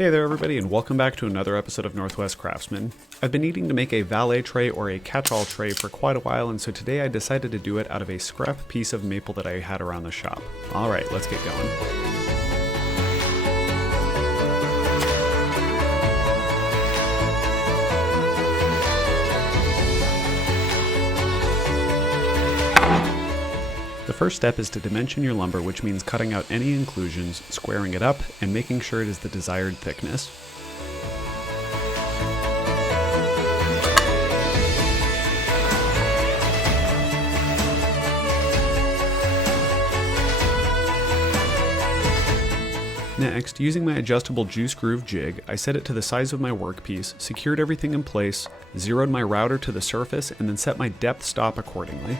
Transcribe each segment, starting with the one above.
Hey there everybody, and welcome back to another episode of Northwest Craftsman. I've been needing to make a valet tray or a catch-all tray for quite a while, and so today I decided to do it out of a scrap piece of maple that I had around the shop. Alright, let's get going. The first step is to dimension your lumber, which means cutting out any inclusions, squaring it up, and making sure it is the desired thickness. Next, using my adjustable juice groove jig, I set it to the size of my workpiece, secured everything in place, zeroed my router to the surface, and then set my depth stop accordingly.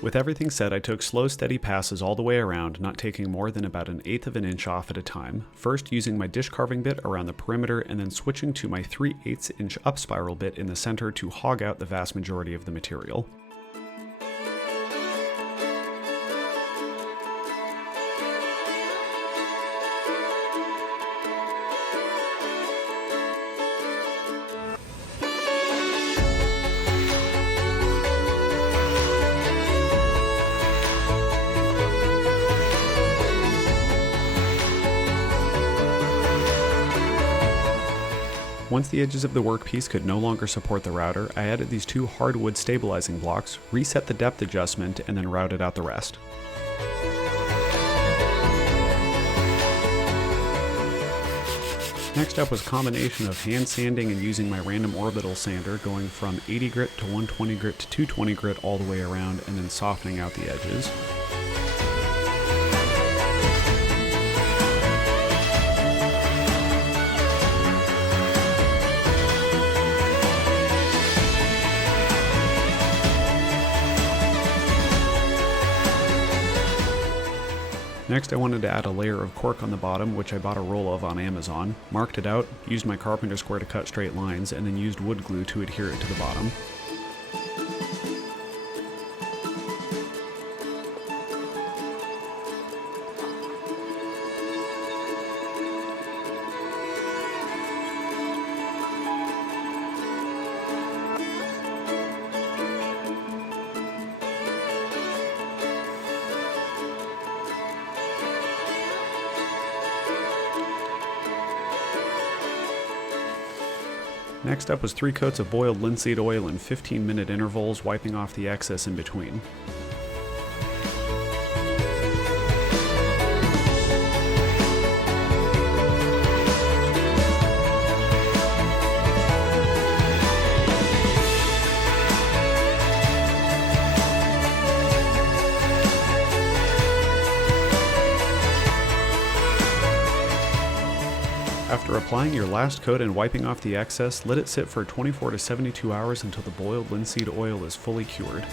With everything set, I took slow, steady passes all the way around, not taking more than about 1/8 of an inch off at a time. First using my dish carving bit around the perimeter, and then switching to my 3/8 inch up spiral bit in the center to hog out the vast majority of the material. Once the edges of the workpiece could no longer support the router, I added these two hardwood stabilizing blocks, reset the depth adjustment, and then routed out the rest. Next up was a combination of hand sanding and using my random orbital sander, going from 80 grit to 120 grit to 220 grit all the way around, and then softening out the edges. Next, I wanted to add a layer of cork on the bottom, which I bought a roll of on Amazon, marked it out, used my carpenter square to cut straight lines, and then used wood glue to adhere it to the bottom. Next up was 3 coats of boiled linseed oil in 15-minute intervals, wiping off the excess in between. After applying your last coat and wiping off the excess, let it sit for 24 to 72 hours until the boiled linseed oil is fully cured.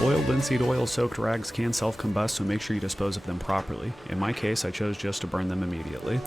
Boiled linseed oil soaked rags can self-combust, so make sure you dispose of them properly. In my case, I chose just to burn them immediately.